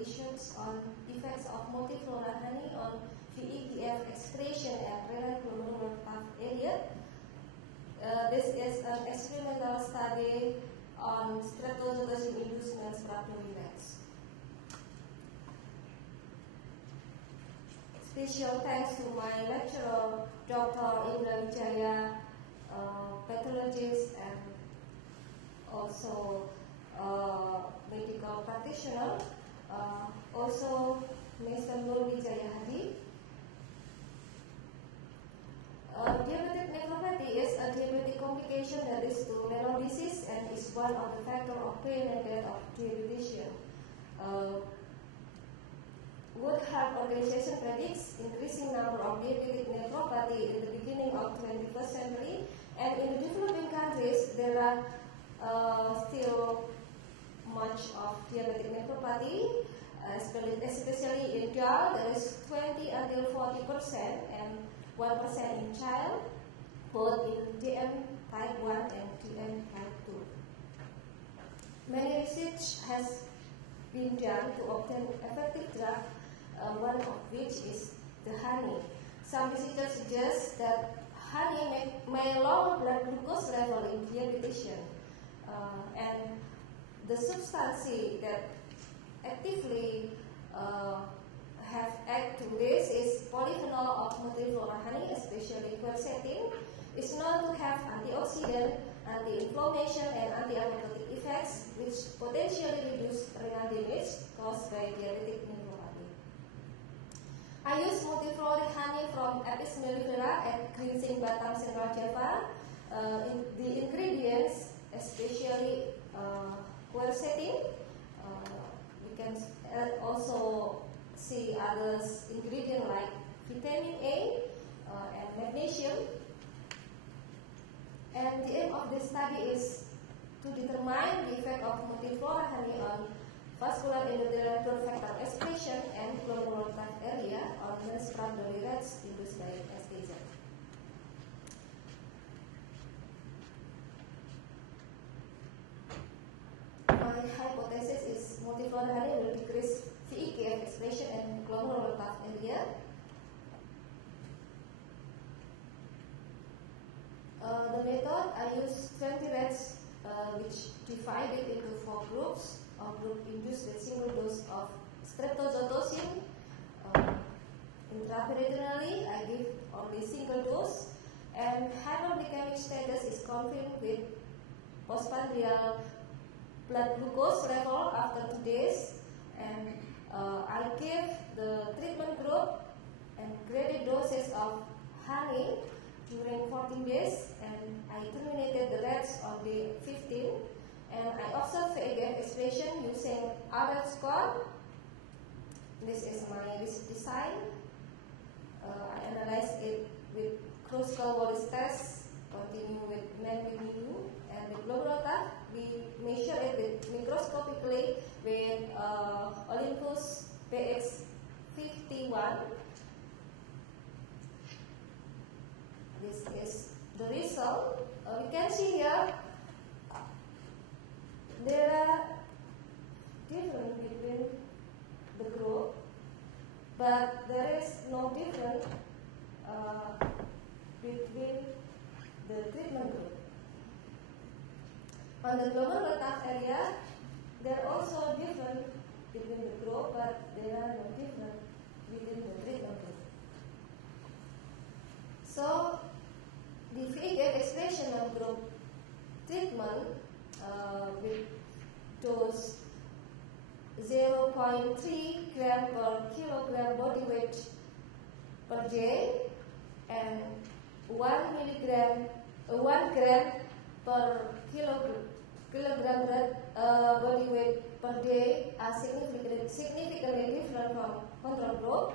research on effects of multiflora honey on VEGF excretion at renal glomerular path area. This is an experimental study on streptozotocin inducement Sprague rats. Special thanks to my lecturer, Dr. Indra Wijaya, pathologist and also medical practitioner, also Mr. Nur Wijaya Hadi. Diabetic nephropathy is a diabetic complication that leads to renal disease and is one of the factors of pain and death of diabetician. World Health Organization predicts increasing number of diabetic nephropathy in the beginning of 21st century, and in the developing countries there are still much of diabetic nephropathy, especially in girls. There is 20 until 40% and 1% in child, both in DM type 1 and DM type 2. Many research has been done to obtain effective drug, one of which is the honey. Some researchers suggest that honey may lower blood glucose level in diabetician, and the substance that actively have act to this is polyphenol of multiflora honey, especially quercetin. Is known to have antioxidant, anti-inflammation, and anti-apoptotic effects, which potentially reduce renal damage caused by diabetic nephropathy. I use multiflora honey from Apis mellifera at Grinsing, Batam, Central Java. The ingredients, especially quercetin, we can also see others ingredients like vitamin A and magnesium. And the aim of this study is to determine the effect of multiflora honey on vascular endothelial growth factor excretion and glomerular path area on Sprague rats induced by STZ. My hypothesis is multiflora honey will decrease VEGF expression and glomerular path area. The method, I use 20 rats which divided into 4 groups. A group induced with single dose of streptozotocin. Intraperitoneally, I give only single dose, and hyperglycemic status is confirmed with postprandial blood glucose level after 2 days, and I give the treatment group and graded doses of honey during 14 days, and I terminated the rats on day 15, and I observed VEGF expression using RL score. This is my design. I analyzed it with cross-Wallis test, continue with NAMBU, and with glomerular path. We measure it with microscopically with Olympus PX51. This is the result. We can see here there are difference between the group, but there is no difference between the treatment group. On the glomerular path area, there are also difference between the group, but there are no difference within the treatment group. So, the VEGF expression of group treatment with dose 0.3 gram per kilogram body weight per day and 1 gram per kilogram body weight per day are significantly different from control group,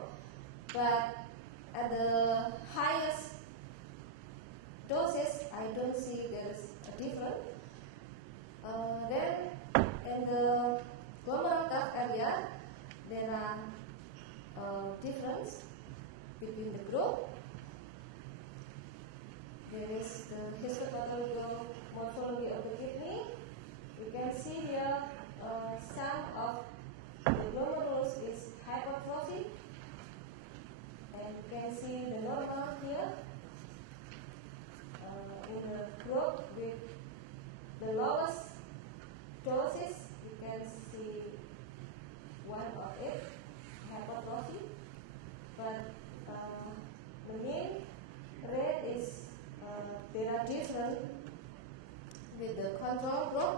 but at the highest doses, I don't see there is a difference. Then in the glomerular path area, there are difference between the group. There is the histopathological morphology of the kidney. You can see here some of the glomerulus is hypertrophy, and you can see the normal here in the group with the lowest doses. You can see one of it hypertrophy, but the main rate is there are different with the control group.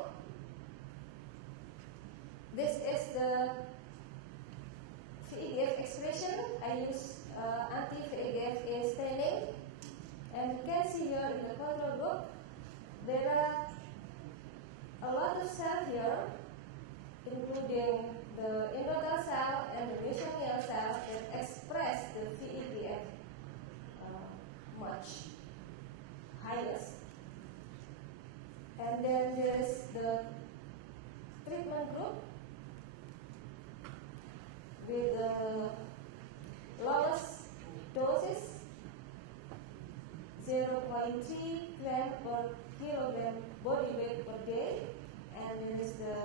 This is the VEGF expression. I use anti-VEGF staining, and you can see here in the control group there are a lot of cells here, including the endothelial cell and the mesothelial cell that express the VEGF much highest. And then there is the treatment group with the lowest doses 0.3 gram per kilogram body weight per day, and there is the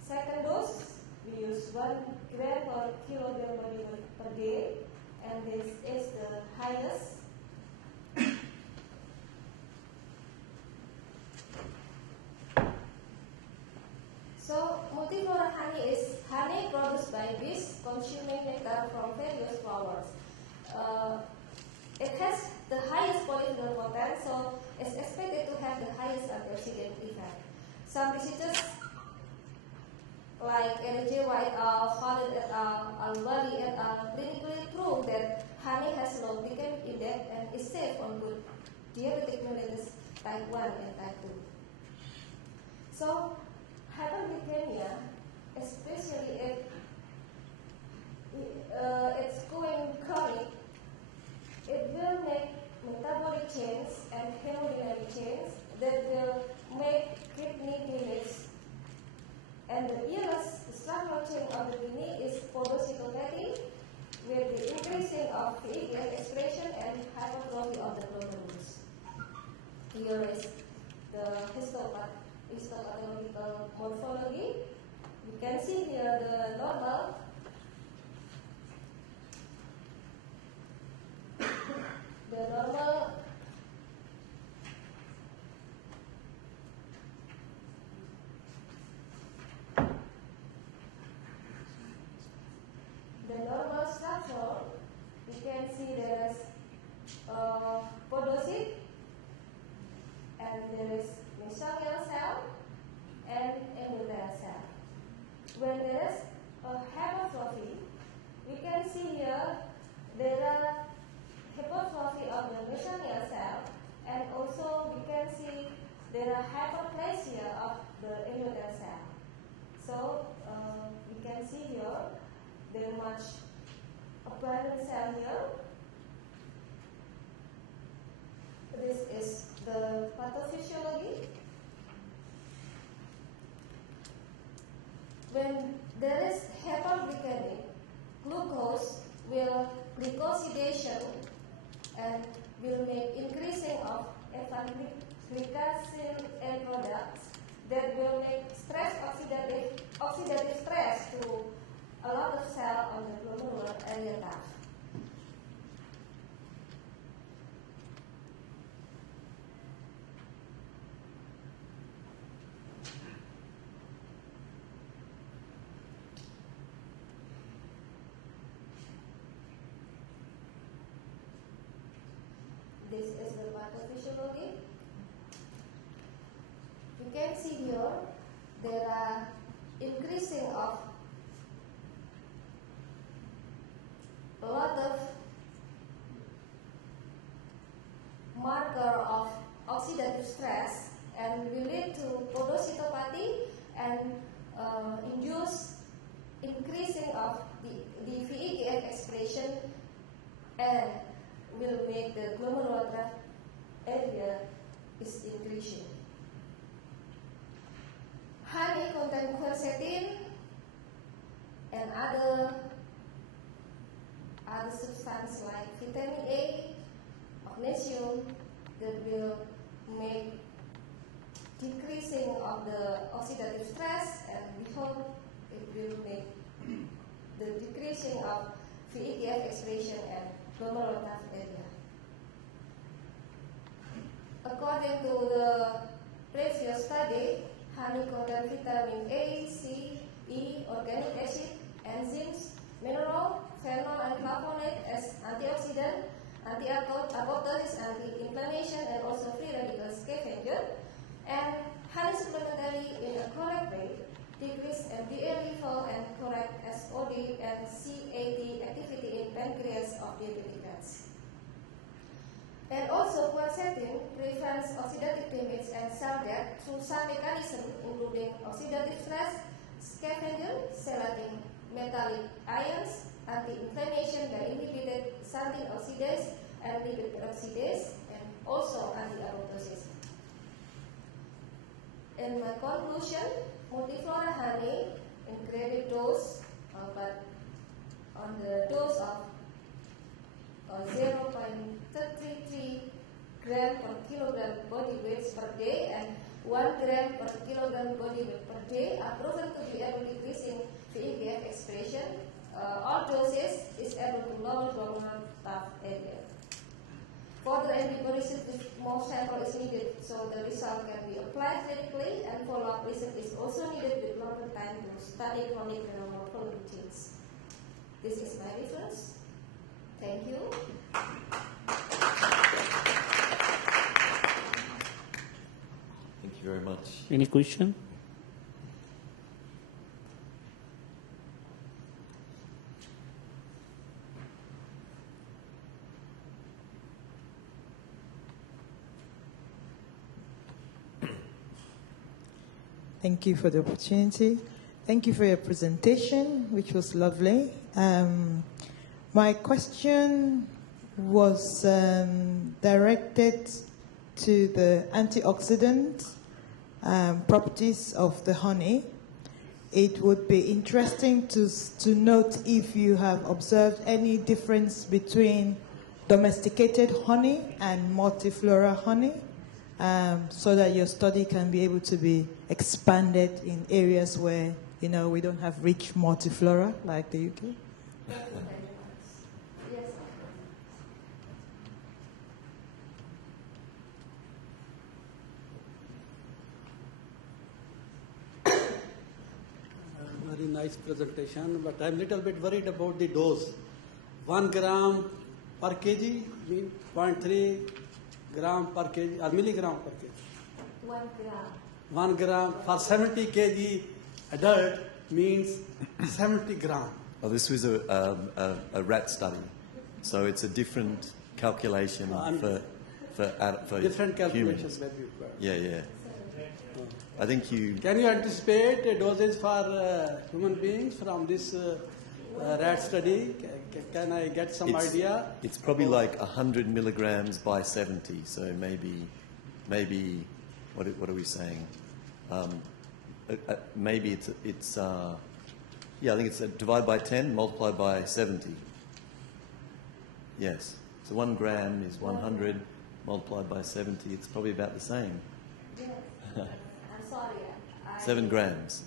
second dose. We use 1 gram per kilogram body weight per day, and this is the highest. So, multiflora honey is honey produced by bees consuming nectar from various flowers. It has the highest polyphenol content, so it's expected to have the highest antioxidant effect. Some researchers like R.J. White al., Khalid et al., Al-Bali et al. Clinically prove that honey has low glycemic index and is safe on good diabetic mellitus type 1 and type 2. So, hyperglycemia, especially if it's going chronic, it will make metabolic change and hemodynamic change that will make kidney damage. And the earliest structural change of the kidney is podocytopathy, with the increasing of VEGF expression and hypertrophy of the glomerulus. Here is the histopathological morphology. You can see here the normal. The normal structure, you can see there is podocyte, and there is mesothelial cell and endothelial cell. When there is a hypertrophy, we can see here there are hypertrophy of the mesothelial cell, and also we can see there are hyperplasia of the endothelial cell. So we can see here there is much abundant cell here. This is the pathophysiology. When there is hyperglycemia, glucose will glycosidation and will make increasing of glycasyl end products that will make stress oxidative stress to a lot of cells on the glomerular area duct. This is the pathophysiology. You can see here there are increasing of a lot of marker of oxidative stress and will lead to podocytopathy and induce increasing of the VEGF expression and will make the glomerular tract area is increasing. Honey contain quercetin and other substances like vitamin A, magnesium that will make decreasing of the oxidative stress, and we hope it will make the decreasing of VEGF expression and glomerular area. According to the previous study, honey contains vitamin A, C, E, organic acid, enzymes, mineral, phenol, and flavonoid as antioxidant, anti-apoptosis, anti-inflammation, and also free radical scavenger. And honey supplementary in a correct way decrease LDL level and correct SOD and CAD activity in pancreas of diabetics. And also quercetin prevents oxidative damage and cell death through some mechanisms including oxidative stress, scavenger, chelating metallic ions, anti-inflammation by inhibited xanthine oxidase and lipid peroxidase, and also anti-apoptosis. In my conclusion, multiflora honey in graded dose, but on the dose of 0.33 gram per kilogram body weight per day and 1 gram per kilogram body weight per day are proven to be able to decrease in VEGF expression. All doses is able to lower glomerular area. Further antibodies if more sample is needed, so the result can be applied clinically, and follow-up research is also needed with longer time to study chronic glomerular disease. This is my reference. Thank you. Thank you very much. Any question? Thank you for the opportunity. Thank you for your presentation, which was lovely. My question was directed to the antioxidant properties of the honey. It would be interesting to note if you have observed any difference between domesticated honey and multiflora honey, so that your study can be able to be expanded in areas where, we don't have rich multiflora like the UK. Very nice presentation, but I'm a little bit worried about the dose. 1 gram per kg means 0.3 gram per kg or milligram per kg. 1 gram. 1 gram for 70 kg adult means 70 gram. Well, this was a rat study, so it's a different calculation for different calculations. humans. Yeah. I think you... Can you anticipate doses for human beings from this rat study? Can I get some idea? It's probably like 100 milligrams by 70, so maybe what are we saying? Maybe it's I think it's divided by 10, multiplied by 70. Yes. So 1 gram is 100 multiplied by 70. It's probably about the same. Yes. I'm sorry. 7 grams.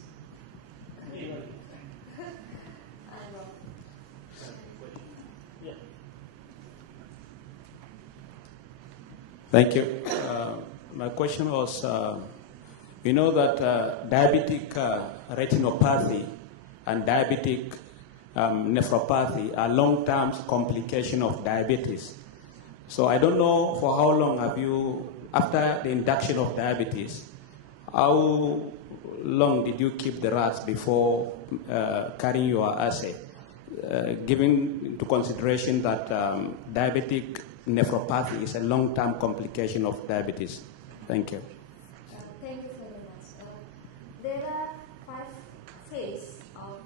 Thank you. My question was, we know that diabetic retinopathy and diabetic nephropathy are long-term complications of diabetes. So I don't know for how long have you, after the induction of diabetes, how long did you keep the rats before carrying your assay, giving into consideration that diabetic nephropathy is a long-term complication of diabetes? Thank you. Thank you very much. There are 5 phases of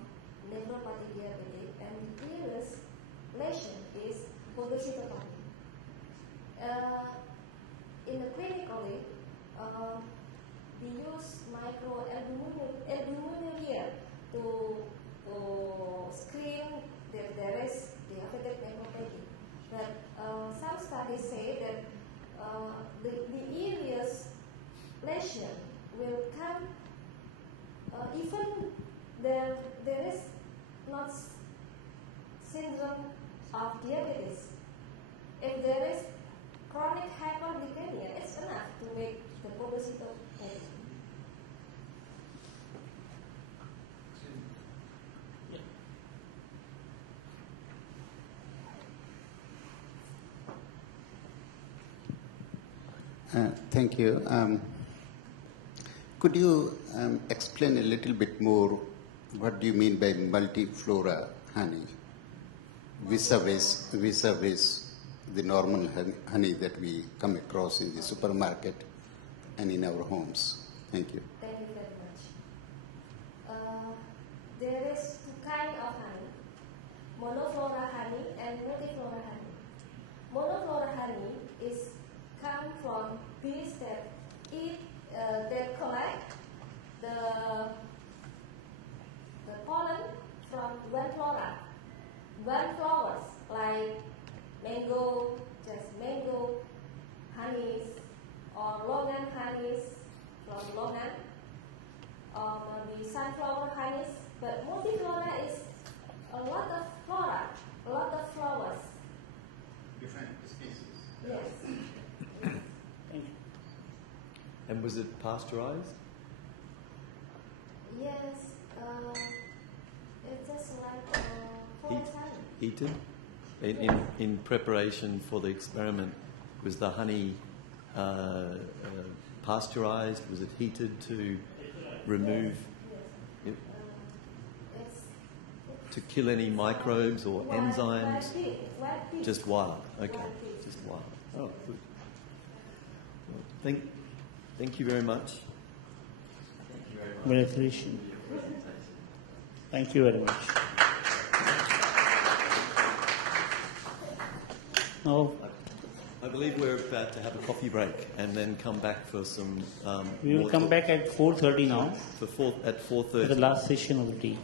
nephropathic diabetes, and the clearest lesion is photocytopathy. In the clinically, we use microalbuminuria to screen that there is diabetic nephropathy. But some studies say that the earliest lesion will come even the syndrome of diabetes. If there is chronic hyperglycemia, it's enough to make the purpose of medicine. Thank you. Could you explain a little bit more what do you mean by multiflora honey vis-a-vis the normal honey that we come across in the supermarket and in our homes? Thank you. Thank you very much. There is two kinds of honey, monoflora honey and multiflora honey. Monoflora honey is come from bees that eat, that collect the pollen from one flowers like mango, just mango honeys, or longan honeys from longan, or maybe sunflower honeys. But multiflora is a lot of flora, a lot of flowers. Different species. Yes. And was it pasteurized? Yes, it's just like forest honey. Heated? In preparation for the experiment, was the honey pasteurized? Was it heated to remove, Yes. to kill any microbes or enzymes? Wild pig. Just wild. Okay, Wild pig. just wild. Oh, good. Well, thank you very much. Congratulations. Thank you very much. Now, I believe we're about to have a coffee break and then come back for some. we will more come back at 4:30 now at for the 4:30. last session of the day.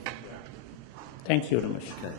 Thank you very much. Okay.